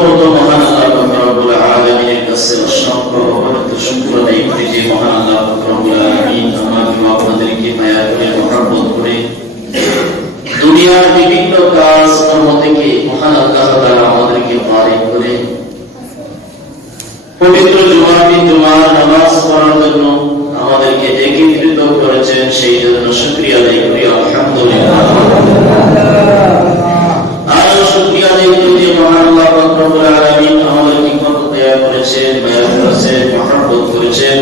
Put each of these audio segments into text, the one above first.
প্রথমত মহান আল্লাহ রাব্বুল আলামিনের কাছে অসংখ্য অগণিত শুকর আদায় করি যে মহান আল্লাহ রাব্বুল আলামিন আমাকে আপনাদেরকে মায়া করে মহব্বত করে দুনিয়ার বিভিন্ন কাজ কর্ম থেকে মহান আল্লাহ তাআলা আমাদেরকে বারিক করে পবিত্র জুমার নামাজ পড়ার জন্য আমাদেরকে একত্রিত করেছেন, সেই জন্য শুকরিয়া আদায় করি আলহামদুলিল্লাহ। আরো শুকরিয়া আদায় করি যে মহান আল্লাহ রাব্বুল আলামিন আমাদেরকে কত দয়া করেছেন, মায়া করেছেন, মহব্বত করেছেন।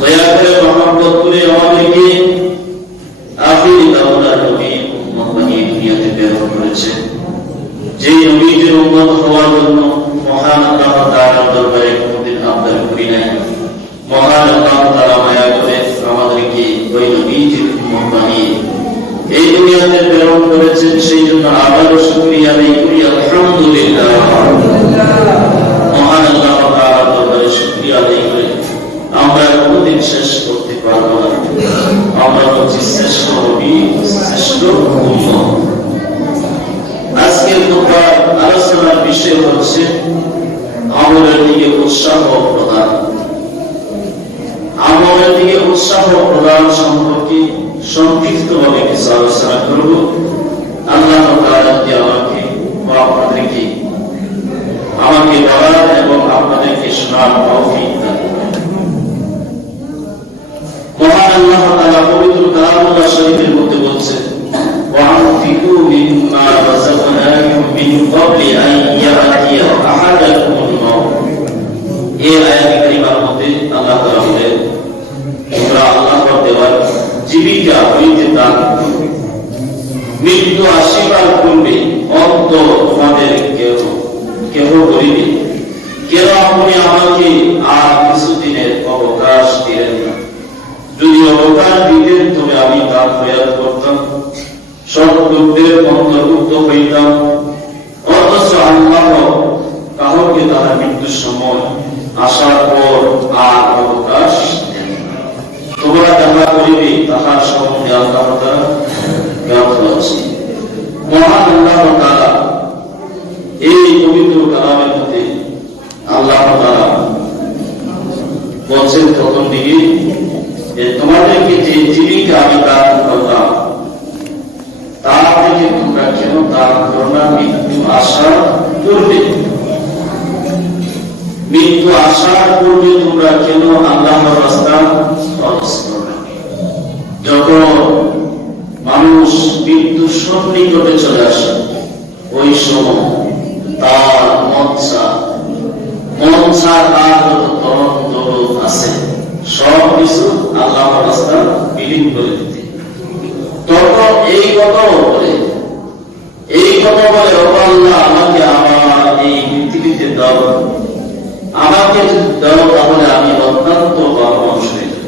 দয়া করে মহব্বত করে আমাদেরকে আখিরি দাওয়ার নবী উম্মত বানিয়ে দুনিয়াতে প্রেরণ করেছেন। যে নবীর উম্মত হওয়ার জন্য মহান আল্লাহ তাআলার দরবারে কোনদিন আবদার করি নাই। মহান আল্লাহ তাআলা মায়া করে আমাদেরকে ওই নবীর উম্মত বানিয়ে এই দুনিয়াতে প্রেরণ করেছেন, সেই জন্য আবারও শুকরিয়া আদায় করি আলহামদুলিল্লাহ। মহান আল্লাহ তাআলার দরবারে শুকরিয়া আদায় করে আমরা কোনদিন শেষ করতে পারবো না। আমরা হচ্ছি শ্রেষ্ঠ নবী, শ্রেষ্ঠ উম্মত। আজকের আলোচনার বিষয় হচ্ছে আমলের দিকে উৎসাহ প্রদান। আমলের দিকে উৎসাহ প্রদান সম্পর্কে সংক্ষিপ্তভাবে কিছু আলোচনা করব। আল্লাহ তাআলা আমাকে বলার এবং আপনাদেরকে শোনার তৌফিক দান করুন। মহান আল্লাহ তাআলা পবিত্র কালামুল্লাহ শরীফের মধ্যে বলছেন, وَأَنفِقُوا مِمَّا رَزَقْنَاكُمْ مِنْ قَبْلِ أَنْ يَأْتِيَ أَحَدَكُمُ الْمَوْتُ। এই আয়াতে কারিমার মধ্যে আল্লাহ তাআলা বলেন, তোমরা আল্লাহর দেওয়া জীবিকা হইতে দান করো, মৃত্যু আসিবার পূর্বে অন্তর তোমাদের কেহ বলিবে, কেন আপনি আমাকে আর কিছুদিনের অবকাশ দিলেন না? যদি অবকাশ দিতেন তবে আমি তার প্রয়াস করতাম, সব লোকদের অন্তর্ভুক্ত হইতাম। অথচ আল্লাহ কাউকে তারা মৃত্যুর সময় আসার পর আর অবকাশ দেন না। তোমরা যাহা করিবে তাহার সম্বন্ধে আল্লাহ তাআলা জ্ঞাত আছে। মহান আল্লাহ তাআলা এই পবিত্র কালামের মধ্যে আল্লাহ তাআলা বলছেন প্রথম দিকে যে তোমাদেরকে যে জীবিকা আমি দান করলাম তার থেকে তোমরা কেন দান করো না মৃত্যু আসার পূর্বে? মৃত্যু আসার পূর্বে তোমরা কেন আল্লাহর রাস্তা খরচ করো না? যখন মানুষ মৃত্যুর সন্নিকটে চলে আসে ওই সময় তার মনসা তার যত তরণ দৌলত আছে সব কিছু আল্লাহর রাস্তা বিলীন করে দিতে। তখন এই কথা বলে আল্লাহ আমাকে আমার এই পৃথিবীতে দাও, আমাকে দাও, তাহলে আমি অত্যন্ত বড় মানুষ হয়ে যাব।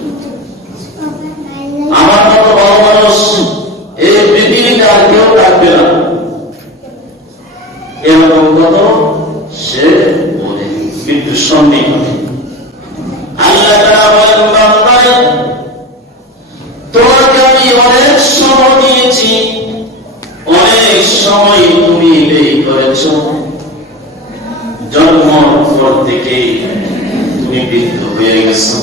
আমার মতো বড় মানুষ এই পৃথিবীতে আর কেউ থাকবে না। এরকম কত সে বলে মৃত্যুর সন্নিকটে। আল্লাহ তাআলা বলেন, বান্দা তোমাকে আমি অনেক সময় দিয়েছি, অনেক সময় তুমি ব্যয় করেছ। জন্মের পর থেকে তুমি বৃদ্ধ হয়ে গেছো।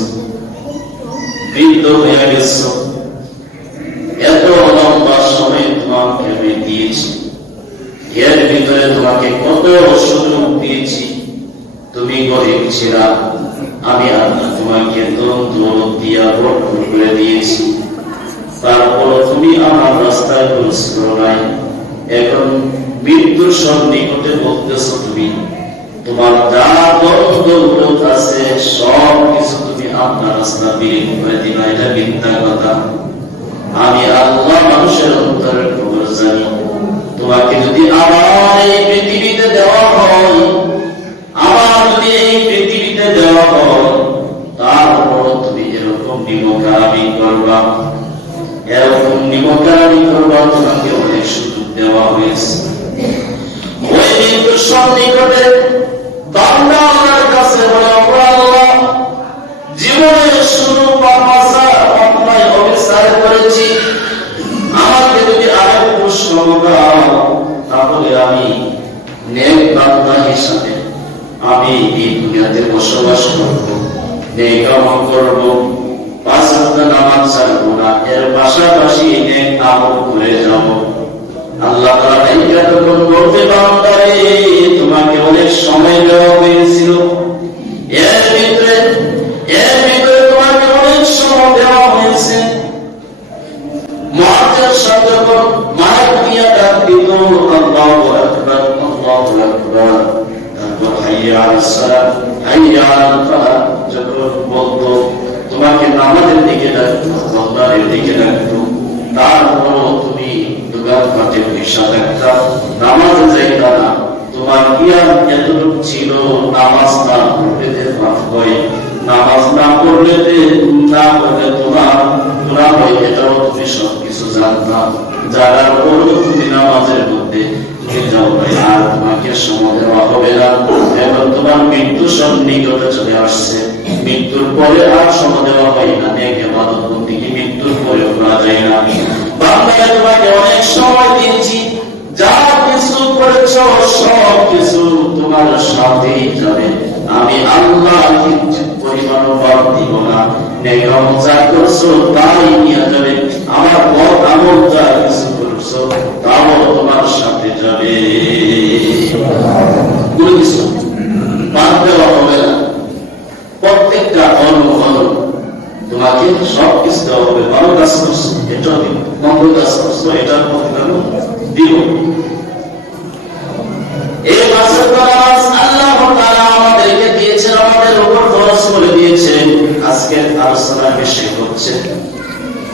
এত লম্বা সময় তোমাকে আমি দিয়েছি, এর ভিতরে তোমাকে কত সুযোগ দিয়েছি। তুমি গরিব ছিলা, আমি আল্লাহ তোমাকে দৌলত দিয়া ভরপুর করে দিয়েছি। তারপর তুমি আমার রাস্তায় খরচ করো নাই। এখন মৃত্যুর সন্নিকটে বলতেছ তুমি তোমার যা দৌলত আছে সব কিছু তুমি আপনার রাস্তা বিলীন করে দিবা। এটা মিথ্যা কথা। আমি আল্লাহ মানুষের অন্তরের খবর জানি। তোমাকে যদি আবার এই পৃথিবীতে দেওয়া হয়, তারপর তুমি এরকম নিমকামি করবা, তোমাকে অনেক সুযোগ দেওয়া হয়েছে। ওই মৃত্যুর সন্নিকটে বান্দা আমার কাছে বলে, আল্লাহ জীবনের শুরু অবিচার করেছি, আমাকে যদি আরেকটু সময় দাও তাহলে আমি নেক বান্দা হিসাবে আমি এই দুনিয়াতে বসবাস করব, নেক আমল করব, 5 ওয়াক্ত নামাজ ছাড়ব না, এর পাশাপাশি নেক আমল করে যাব। আল্লাহ তাআলা এইটা তখন বলতে বান্দারে তোমাকে অনেক সময় দেওয়া হয়েছিল, এর ভিতরে তোমাকে অনেক সময় দেওয়া হয়েছে। মুআজ্জিজ শব্দ মাইক দিয়া ডাক দিত আল্লাহু আকবার আল্লাহু আকবার, তারপর হাইয়া আলাস সালাত হাইয়া আলাল ফালাহ যখন বলতো তোমাকে নামাজের দিকে ডাকতো, আল্লাহর দিকে ডাকতো, তারপর তুমি দোকান পাটে পয়সা থাকতা, নামাজে যাইতা না, তোমার জ্ঞান এতটুকু ছিল নামাজ না পড়লে মাফ হয়, নামাজ না পড়লে তোমার গুনাহ হয়, এটাও তুমি সবকিছু জানতা। যারা পড়লো তুমি নামাজের মধ্যে যাও আর তোমাকে সময় দেওয়া হবে না। এখন তোমার মৃত্যু সন্নিকটে চলে আসছে, মৃত্যুর পরে আর সময় দেওয়া হয় না, নেক ইবাদত বন্দেগী মৃত্যুর পরে করা যায় না। বান্দা তোমাকে অনেক সময় দিয়েছি, যা কিছু করেছ সব কিছু তোমার সাথেই যাবে, আমি আল্লাহ কিঞ্চিৎ পরিমাণ বাদ দিব না। নেক আমল যা করছো তাই নিয়ে যাবে, আমার বদ আমল যা কিছু করছো তাও তোমার সাথে যাবে, কোনো কিছু বাদ দেওয়া হবে না। প্রত্যেকটা অনুভব তোমাকে সব কিছু দেওয়া হবে। ভালো কাজ করছো এটাও দিব, মন্দ কাজ করছো এটার প্রতিদান দিব। এই মাসের নামাজ আল্লাহ তাআলা আমাদেরকে দিয়েছেন, আমাদের উপর ফরজ করে দিয়েছেন। আজকের আলোচনা বিষয় হচ্ছে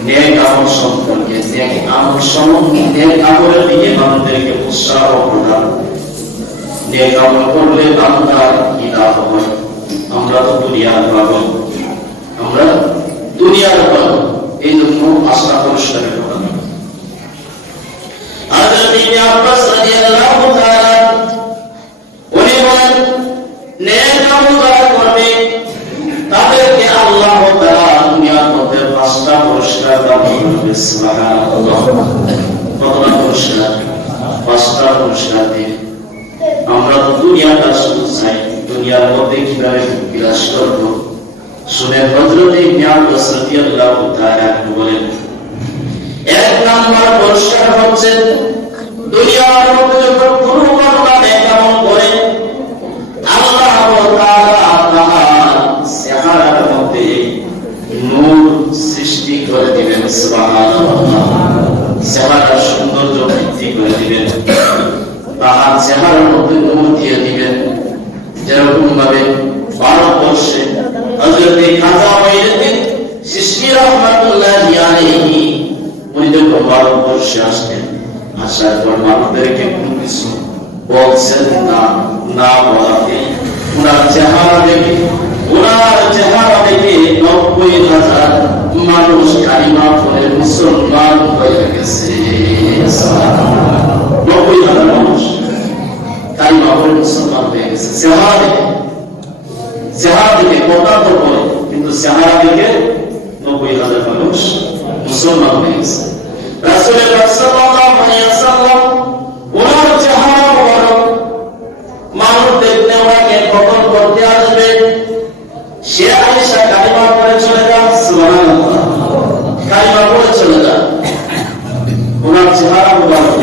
নেক আমল সম্পর্কে, নেক আমলের দিকে আমাদেরকে উৎসাহ প্রদান। নেক আমল করলে বান্দার কি লাভ হয়? আমরা তো দুনিয়ার পাগল, আমরা দুনিয়ার পাগল, এই জন্য আশা পরিষ্কারের কথা। হযরত ইবনে আব্বাস রাদিয়াল্লাহু তাআলা উনি বলেন নেক আমল যারা করবে তাদেরকে আল্লাহ তাআলা দুনিয়ার মধ্যে 5টা পুরস্কার দান করবে। সুবহানাল্লাহ, কতটা পুরস্কার? 5টা পুরস্কার দিন। আমরা তো দুনিয়াটা শুধু চাই, দুনিয়ার মধ্যে কিভাবে বিলাস করব। শুনে হযরত ইবনে আব্বাস রাদিয়াল্লাহু তাআলা বলেন 1 নাম্বার পুরস্কার হচ্ছে দুনিয়ার মধ্যে যখন কোনো বান্দা নেক আমল করে আল্লাহ তাআলা তার চেহারার মধ্যে নূর সৃষ্টি করে দিবেন। সুবহানাল্লাহ, চেহারার সৌন্দর্য বৃদ্ধি করে দিবেন, তার চেহারার মধ্যে নূর দিয়ে দিবেন। যেরকম ভাবে ভারতবর্ষে হযরত খাজা মঈনুদ্দিন চিশতি রাহমাতুল্লাহি আলাইহি উনি যখন ভারতবর্ষে আসতেন, আসার পর মানুষদেরকে কোনো কিছু বলছেন না, না বলাতে ওনার চেহারা দেখে 90,000 মানুষ কালিমা পড়ে মুসলমান হয়ে গেছে। 90,000 মানুষ কালিমা পড়ে মুসলমান হয়ে গেছে। চেহারা দেখে কথা তো বলে, কিন্তু চেহারা দেখে 90,000 মানুষ মুসলমান হয়ে গেছে। রাসূল সাল্লাল্লাহু আলাইহি ওয়াসাল্লাম ওনার চেহারা মোবারক মানুষ দেখলে ওনাকে কতল করতে আসবে, সে আয়েশা কালিমা পড়ে চলে যান। সুবহানাল্লাহ, কালিমা পড়ে চলে যান, ওনার চেহারা মোবারক,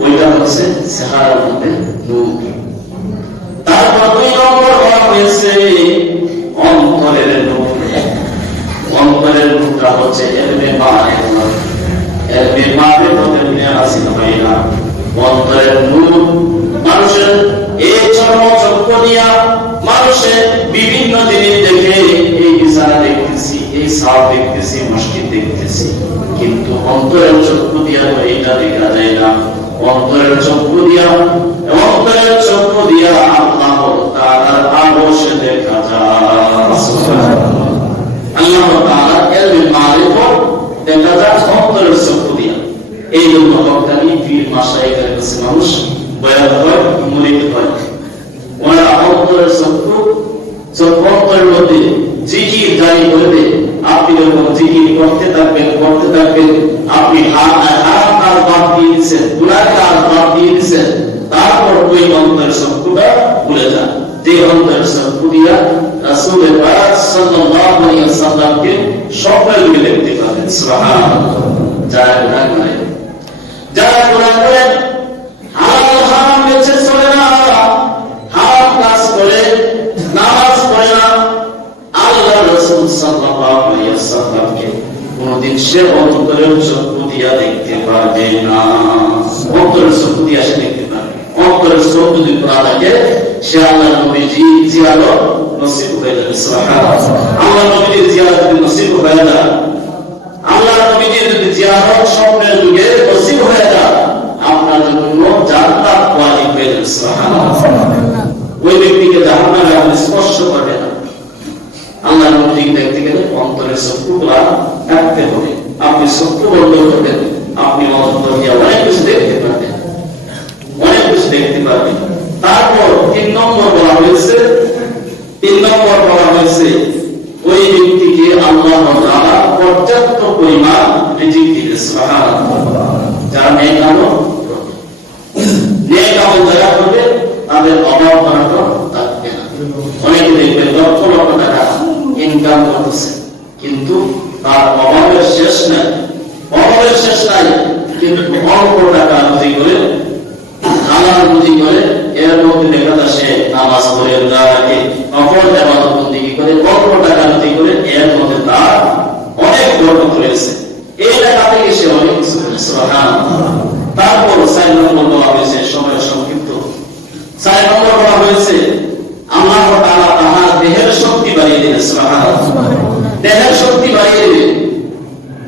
ওইটা হচ্ছে চেহারার মধ্যে নূর। তারপর 2 নম্বর বলা হয়েছে অন্তরের নূর। অন্তরের নূরটা হচ্ছে ইলমে মারিফাত। ইলমে মারিফাতের নিয়ে হাসিল হয় না। অন্তরের নূর মানুষের এই চক্ষু দিয়া মানুষের বিভিন্ন জিনিস দেখে, এই বিছানা দেখতেছি, এই সাপ দেখতেছি, মসজিদ দেখতেছি, কিন্তু অন্তরের চক্ষু দিয়া এটা দেখা যায় না। অন্তরের চক্ষু দিয়া আল্লাহ তাআলার আরশ দেখা যায়। আল্লাহ তাআলার ইলমে মারিফাত দেখা যায় অন্তরের চক্ষু দিয়া। এই জন্য হকানি পীর মাশায়েখের কাছে মানুষ বয়ান হয়, মুরিদ হয়, ওনারা অন্তরের চক্ষু অন্তরের মধ্যে জিকির জারি করবে। আপনি যখন জিকির করতে থাকবেন আপনি হারাম কাজ বাদ দিয়ে দিচ্ছেন, গুনাহ কাজ বাদ দিয়ে দিচ্ছেন, অন্তরের চক্ষুটা খুলে যান, যে অন্তরের চক্ষু দিয়া রাসূল পাক সাল্লাল্লাহু আলাইহি ওয়াসাল্লামকে স্বপ্নে দেখতে পাবেন। সুবহানাল্লাহ। যারা গুনাহ করে, যারা গুনাহ করে, হালাল হারাম বেঁচে চলে না, হারাম কাজ করে, নামাজ পড়ে না, আল্লাহ রাসূল সাল্লাল্লাহু আলাইহি ওয়াসাল্লামকে কোনদিন সে অন্তরের চক্ষু দিয়া দেখতে পারবে না। অন্তরের চক্ষু দিয়া সে দেখতে পারবে, অন্তরের চক্ষু যদি খোলা থাকে সে আল্লাহ নবীজি জিয়ারত নসিব হয়ে যাবে। সুবহানাল্লাহ। আল্লাহ নবীজির জিয়ারত যদি নসিব হয়ে যায়, আল্লাহ নবীজির যদি জিয়ারত স্বপ্নের যুগে নসিব হয়ে যায়, আপনার জন্য জান্নাত ওয়াজিব হয়ে যাবে। সুবহানাল্লাহ। ওই ব্যক্তিকে জাহান্নামে আপনি স্পর্শ করবে না। আল্লাহ নবীজিকে দেখতে গেলে অন্তরের চক্ষু খোলা থাকতে হবে। আপনি চক্ষু বন্ধ করবেন, আপনি অন্তর দিয়ে অনেক কিছু দেখতে পারবেন, অনেক কিছু দেখতে পারবেন। তারপর 3 নম্বর বলা হয়েছে, 3 নম্বর বলা হয়েছে ওই ব্যক্তিকে আল্লাহ তাআলা পর্যাপ্ত পরিমাণ রিজিক দিবে। সুবহানাল্লাহ। যারা নেক আমল যারা করবে তাদের অভাব অনটন থাকবে না। অনেকে দেখবেন লক্ষ লক্ষ টাকা ইনকাম করতেছে, কিন্তু তার অভাবের শেষ নাই, অভাবের শেষ নাই, কিন্তু অল্প টাকা রুজি করে, হালাল রুজি করে, এর মধ্যে দেখা যায় সে নামাজ পড়ে, রাতে নফল ইবাদত বন্দেগী করে, অল্প টাকা রুজি করে, এর মধ্যে তার অনেক বরকত রয়েছে। এই টাকা থেকে সে অনেক কিছু করে। সুবহানাল্লাহ। তারপর 4 নম্বর বলা হয়েছে সময় সংক্ষিপ্ত। 4 নম্বর বলা হয়েছে আল্লাহ তাআলা তাহার দেহের শক্তি বাড়িয়ে দিবেন। সুবহানাল্লাহ। দেহের শক্তি বাড়িয়ে দিবেন,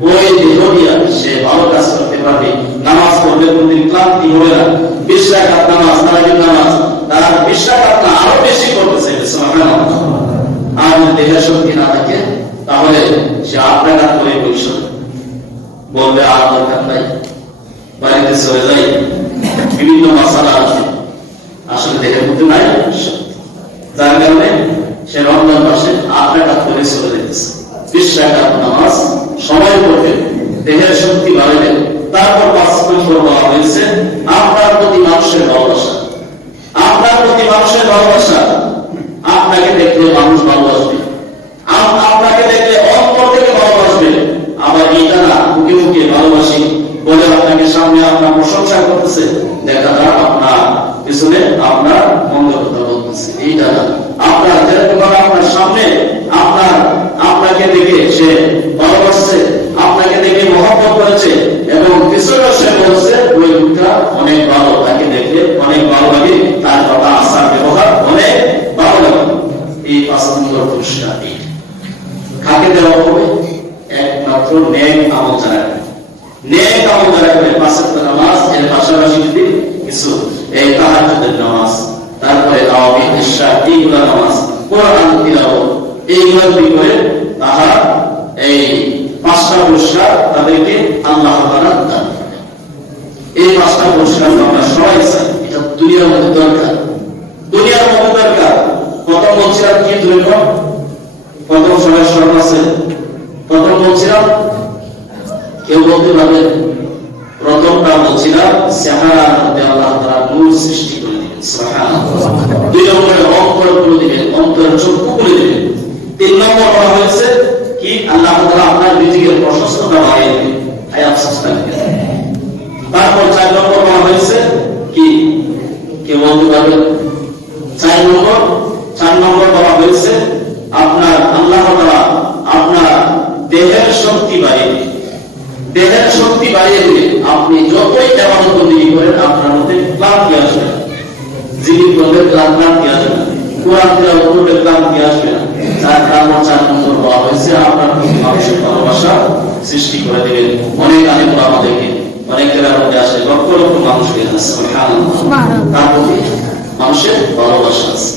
ওই দেহ দিয়া সে ভালো কাজ করতে পারবে, নামাজ পড়বে, কোনদিন ক্লান্তি হবে না। 20 রাকাত নামাজ, তারাবির নামাজ, তার 20 রাকাত না আরো বেশি করতে চাইবে। সুবহানাল্লাহ। আর যদি দেহের শক্তি না থাকে তাহলে সে 8 রাকাত করে বসে বলবে আর দরকার নাই, বাড়িতে চলে যাই, বিভিন্ন মাসালা আছে, আসলে দেহের মধ্যে নাই, যার কারণে সে রমজান মাসে 8 রাকাত করে চলে যেতেছে। 20 রাকাত নামাজ সময় পড়বে, দেহের শক্তি বাড়বে। তারপর 5 নম্বর বলা হয়েছে আপনার প্রতি মানুষের ভালোবাসা। আপনার প্রতি মানুষের ভালোবাসা, আপনাকে দেখলে মানুষ ভালোবাসবে, আপনাকে দেখলে অন্তর থেকে ভালোবাসবে। আবার এটা না মুখে মুখে ভালোবাসি বলে আপনাকে সামনে আপনার প্রশংসা করতেছে, দেখা যায় আপনার পিছনে আপনার মন্দ কথা বলতেছে। এইটা না, আপনার যেরকম আপনার সামনে আপনাকে দেখে সে ভালোবাসছে, আপনাকে দেখে মহব্বত করেছে, এবং পিছনে সে বলছে ওই লোকটা অনেক ভালো, তাকে দেখলে অনেক ভালো লাগে, তার কথা আচার ব্যবহার অনেক ভালো লাগে। এই 5 নম্বর পুরস্কার কাকে দেওয়া হবে? একমাত্র নেক আমল যারা করে, নেক আমল যারা করে, 5 ওয়াক্ত নামাজ, এর পাশাপাশি যদি কিছু এই তাহাজ্জুদের নামাজ, তারপরে তাওয়াবি, ইশা, এইগুলা নামাজ, কোরআন তিলাওয়াত, এইগুলা যদি করে, তারা এই 5টা পুরস্কার তাদেরকে আল্লাহ তাআলা দান করেন। এই 5টা পুরস্কার আমরা সবাই চাই, এটা দুনিয়ার মধ্যে দরকার, দুনিয়ার মধ্যে দরকার। প্রথম বলছিলাম কি জন্য, প্রথম সবাই স্মরণ আছে, প্রথম বলছিলাম কেউ বলতে পারবেন? প্রথমটা বলছিলাম চেহারার মধ্যে আল্লাহ তাআলা নূর সৃষ্টি করে দিবেন। সুবহানাল্লাহ। 2 নম্বরে অন্তর খুলে দিবেন, অন্তরের চক্ষু খুলে দিবেন। 3 নম্বর বলা হয়েছে কি আল্লাহ তাআলা আপনার রিজিকের প্রশস্ততা বাড়িয়ে দিবেন, হায়াত সস্তা দিবেন। তারপর 4 নম্বর বলা হয়েছে কি কেউ বলতে পারবেন? 4 নম্বর বলা হয়েছে আপনার আল্লাহ তাআলা আপনার দেহের শক্তি বাড়িয়ে দিবেন, দেহের শক্তি বাড়িয়ে দিলে আপনি যতই ইবাদত বন্দেগী করেন আপনার মধ্যে ক্লান্তি আসবে না, জিকির করলে ক্লান্তি আসবে না, কোরআন তিলাওয়াত করলে ক্লান্তি আসবে না। তারপর 4 নম্বর বলা হয়েছে আপনার প্রতি মানুষের ভালোবাসা সৃষ্টি করে দিবেন। অনেক আলেম আমাদেরকে অনেক জায়গার মধ্যে আসে, লক্ষ লক্ষ মানুষকে সুবহানাল্লাহ, তার প্রতি মানুষের ভালোবাসা আছে,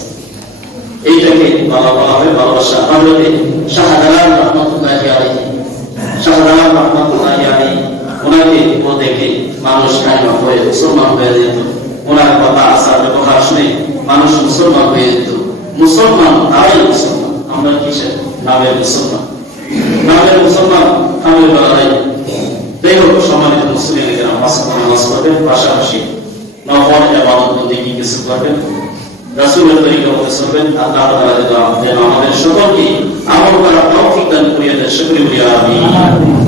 এইটাকে বলা হয় ভালোবাসা। হযরত শাহজালাল রাহমাতুল্লাহি আলাইহি, শাহজালাল রাহমাতুল্লাহি আলাইহি ওনাকে দেখে মানুষ কালিমা পড়ে মুসলমান হয়ে যেত, ওনার কথা আচার ব্যবহার শুনে মানুষ মুসলমান হয়ে যেত। মুসলমান তারাই মুসলমান, আমরা কিসের নামের মুসলমান, নামের মুসলমান কামের বলা নাই। যাই হোক, সম্মানিত মুসলিম, 5 ওয়াক্ত নামাজ পড়বেন, পাশাপাশি নফল ইবাদত বন্দেগী কিছু করবেন, রাসূলের তরিকা মতো চলবেন। আল্লাহ তাআলা যেন আমাদের সকলকে আমল করার তৌফিক দান করিয়া দেন। শুকরিয়া, আমিন।